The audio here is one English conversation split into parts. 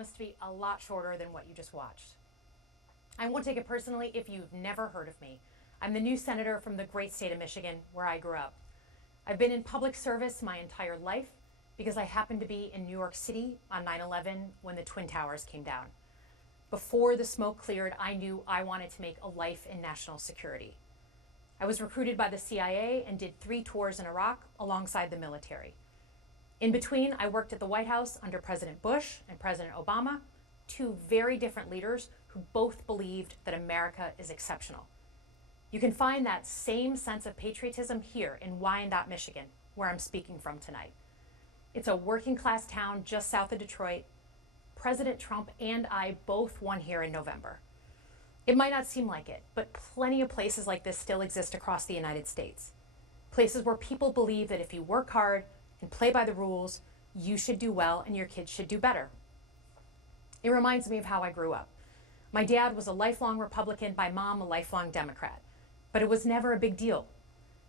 promise to be a lot shorter than what you just watched. I won't take it personally if you've never heard of me. I'm the new senator from the great state of Michigan, where I grew up. I've been in public service my entire life because I happened to be in New York City on 9/11 when the Twin Towers came down. Before the smoke cleared, I knew I wanted to make a life in national security. I was recruited by the CIA and did 3 tours in Iraq alongside the military. In between, I worked at the White House under President Bush and President Obama, 2 very different leaders who both believed that America is exceptional. You can find that same sense of patriotism here in Wyandotte, Michigan, where I'm speaking from tonight. It's a working class town just south of Detroit. President Trump and I both won here in November. It might not seem like it, but plenty of places like this still exist across the United States. Places where people believe that if you work hard and play by the rules, you should do well and your kids should do better. It reminds me of how I grew up. My dad was a lifelong Republican, my mom a lifelong Democrat. But it was never a big deal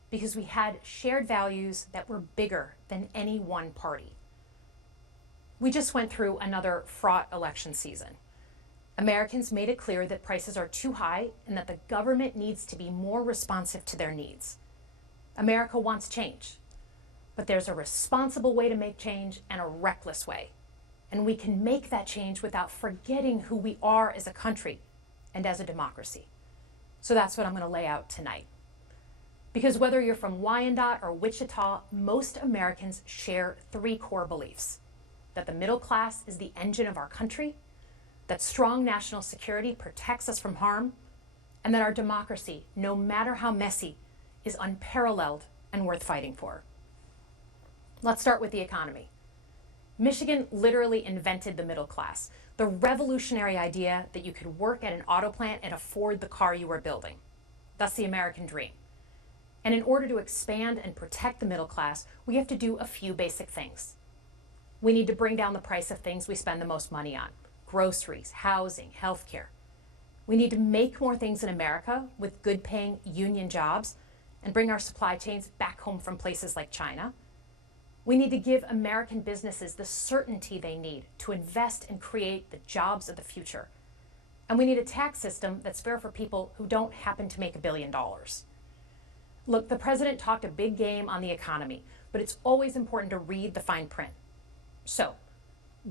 because we had shared values that were bigger than any one party. We just went through another fraught election season. Americans made it clear that prices are too high and that the government needs to be more responsive to their needs. America wants change, but there's a responsible way to make change and a reckless way. And we can make that change without forgetting who we are as a country and as a democracy. So that's what I'm going to lay out tonight. Because whether you're from Wyandotte or Wichita, most Americans share 3 core beliefs: that the middle class is the engine of our country, that strong national security protects us from harm, and that our democracy, no matter how messy, is unparalleled and worth fighting for. Let's start with the economy. Michigan literally invented the middle class, the revolutionary idea that you could work at an auto plant and afford the car you were building. That's the American dream. And in order to expand and protect the middle class, we have to do a few basic things. We need to bring down the price of things we spend the most money on: groceries, housing, healthcare. We need to make more things in America with good-paying union jobs and bring our supply chains back home from places like China. We need to give American businesses the certainty they need to invest and create the jobs of the future. And we need a tax system that's fair for people who don't happen to make $1 billion. Look, the president talked a big game on the economy, but it's always important to read the fine print. So,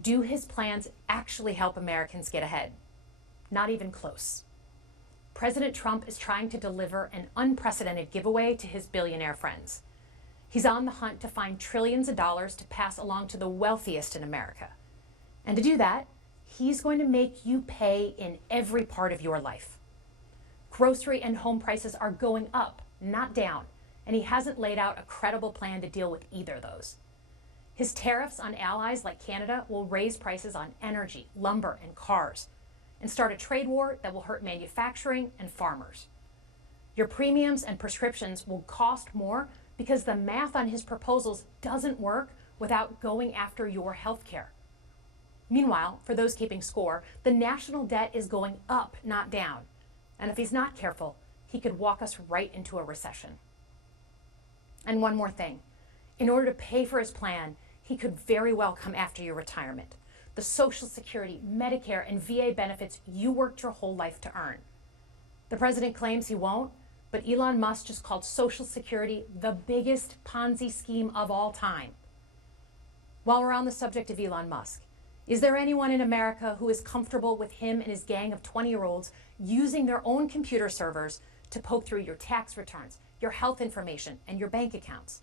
do his plans actually help Americans get ahead? Not even close. President Trump is trying to deliver an unprecedented giveaway to his billionaire friends. He's on the hunt to find trillions of dollars to pass along to the wealthiest in America. And to do that, he's going to make you pay in every part of your life. Grocery and home prices are going up, not down, and he hasn't laid out a credible plan to deal with either of those. His tariffs on allies like Canada will raise prices on energy, lumber, and cars, and start a trade war that will hurt manufacturing and farmers. Your premiums and prescriptions will cost more because the math on his proposals doesn't work without going after your health care. Meanwhile, for those keeping score, the national debt is going up, not down. And if he's not careful, he could walk us right into a recession. And one more thing. In order to pay for his plan, he could very well come after your retirement, the Social Security, Medicare, and VA benefits you worked your whole life to earn. The president claims he won't, but Elon Musk just called Social Security the biggest Ponzi scheme of all time. While we're on the subject of Elon Musk, is there anyone in America who is comfortable with him and his gang of 20-year-olds using their own computer servers to poke through your tax returns, your health information, and your bank accounts?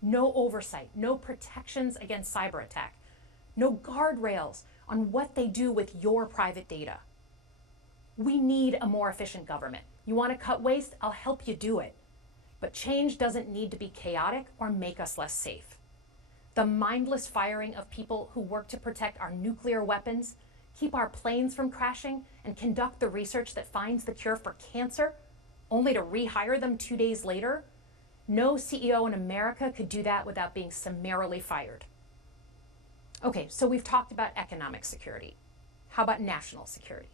No oversight, no protections against cyber attack, no guardrails on what they do with your private data. We need a more efficient government. You want to cut waste? I'll help you do it. But change doesn't need to be chaotic or make us less safe. The mindless firing of people who work to protect our nuclear weapons, keep our planes from crashing, and conduct the research that finds the cure for cancer, only to rehire them 2 days later? No CEO in America could do that without being summarily fired. Okay, so we've talked about economic security. How about national security?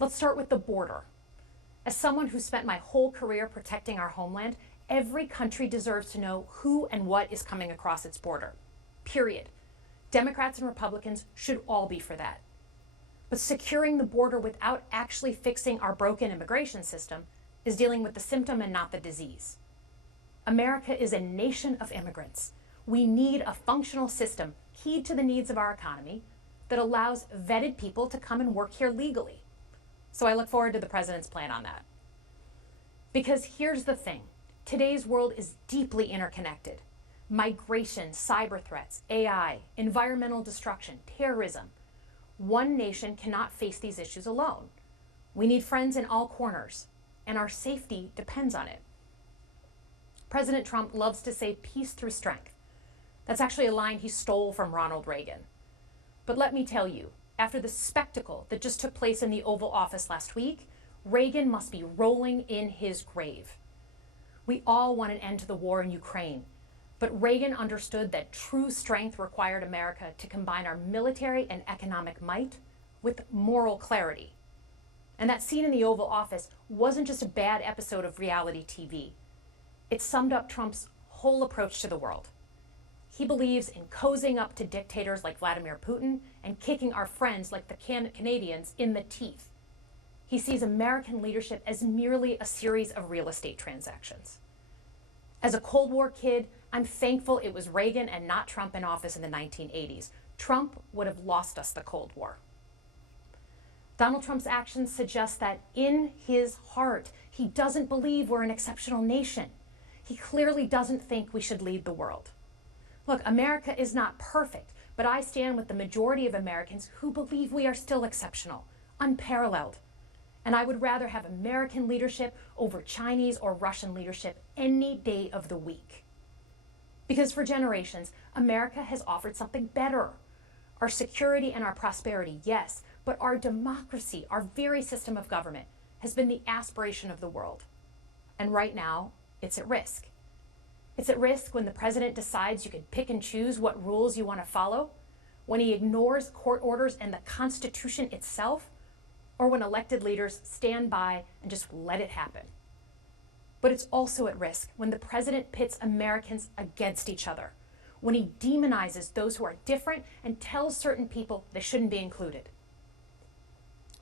Let's start with the border. As someone who spent my whole career protecting our homeland, every country deserves to know who and what is coming across its border. Period. Democrats and Republicans should all be for that. But securing the border without actually fixing our broken immigration system is dealing with the symptom and not the disease. America is a nation of immigrants. We need a functional system keyed to the needs of our economy that allows vetted people to come and work here legally. So I look forward to the president's plan on that. Because here's the thing, today's world is deeply interconnected. Migration, cyber threats, AI, environmental destruction, terrorism. One nation cannot face these issues alone. We need friends in all corners, and our safety depends on it. President Trump loves to say peace through strength. That's actually a line he stole from Ronald Reagan. But let me tell you, after the spectacle that just took place in the Oval Office last week, Reagan must be rolling in his grave. We all want an end to the war in Ukraine, but Reagan understood that true strength required America to combine our military and economic might with moral clarity. And that scene in the Oval Office wasn't just a bad episode of reality TV. It summed up Trump's whole approach to the world. He believes in cozying up to dictators like Vladimir Putin and kicking our friends like the Canadians in the teeth. He sees American leadership as merely a series of real estate transactions. As a Cold War kid, I'm thankful it was Reagan and not Trump in office in the 1980s. Trump would have lost us the Cold War. Donald Trump's actions suggest that in his heart, he doesn't believe we're an exceptional nation. He clearly doesn't think we should lead the world. Look, America is not perfect, but I stand with the majority of Americans who believe we are still exceptional, unparalleled. And I would rather have American leadership over Chinese or Russian leadership any day of the week. Because for generations, America has offered something better. Our security and our prosperity, yes, but our democracy, our very system of government, has been the aspiration of the world. And right now, it's at risk. It's at risk when the president decides you can pick and choose what rules you want to follow, when he ignores court orders and the Constitution itself, or when elected leaders stand by and just let it happen. But it's also at risk when the president pits Americans against each other, when he demonizes those who are different and tells certain people they shouldn't be included.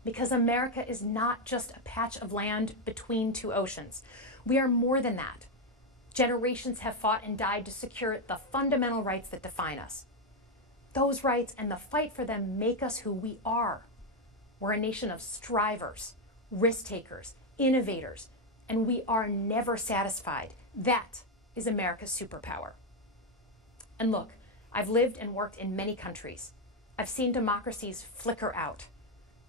Because America is not just a patch of land between two oceans. We are more than that. Generations have fought and died to secure the fundamental rights that define us. Those rights and the fight for them make us who we are. We're a nation of strivers, risk takers, innovators, and we are never satisfied. That is America's superpower. And look, I've lived and worked in many countries. I've seen democracies flicker out.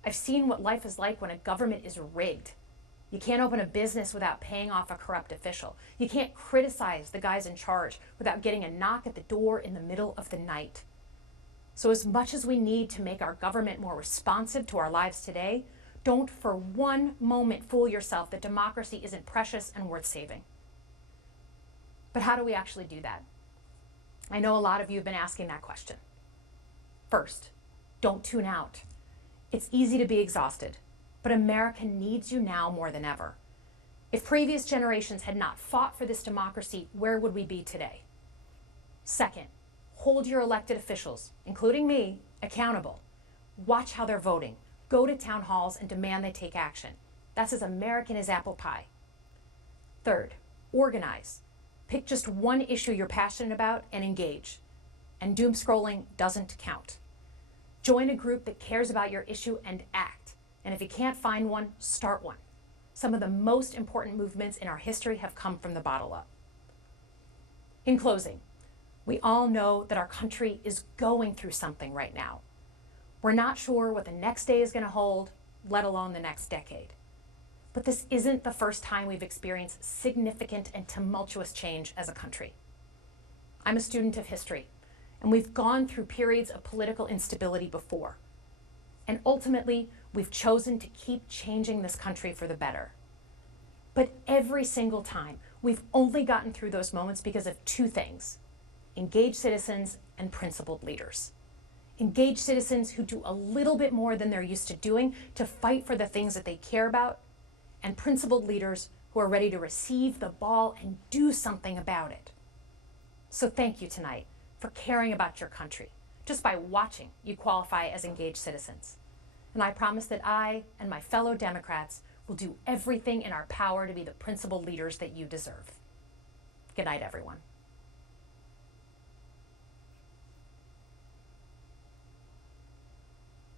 I've seen what life is like when a government is rigged. You can't open a business without paying off a corrupt official. You can't criticize the guys in charge without getting a knock at the door in the middle of the night. So as much as we need to make our government more responsive to our lives today, don't for one moment fool yourself that democracy isn't precious and worth saving. But how do we actually do that? I know a lot of you have been asking that question. First, don't tune out. It's easy to be exhausted, but America needs you now more than ever. If previous generations had not fought for this democracy, where would we be today? Second, hold your elected officials, including me, accountable. Watch how they're voting. Go to town halls and demand they take action. That's as American as apple pie. Third, organize. Pick just one issue you're passionate about and engage. And doom scrolling doesn't count. Join a group that cares about your issue and act. And if you can't find one, start one. Some of the most important movements in our history have come from the bottom up. In closing, we all know that our country is going through something right now. We're not sure what the next day is going to hold, let alone the next decade. But this isn't the first time we've experienced significant and tumultuous change as a country. I'm a student of history, and we've gone through periods of political instability before. And ultimately, we've chosen to keep changing this country for the better. But every single time, we've only gotten through those moments because of two things: engaged citizens and principled leaders. Engaged citizens who do a little bit more than they're used to doing to fight for the things that they care about, and principled leaders who are ready to receive the ball and do something about it. So thank you tonight for caring about your country, Just by watching, you qualify as engaged citizens. And I promise that I and my fellow Democrats will do everything in our power to be the principled leaders that you deserve. Good night, everyone.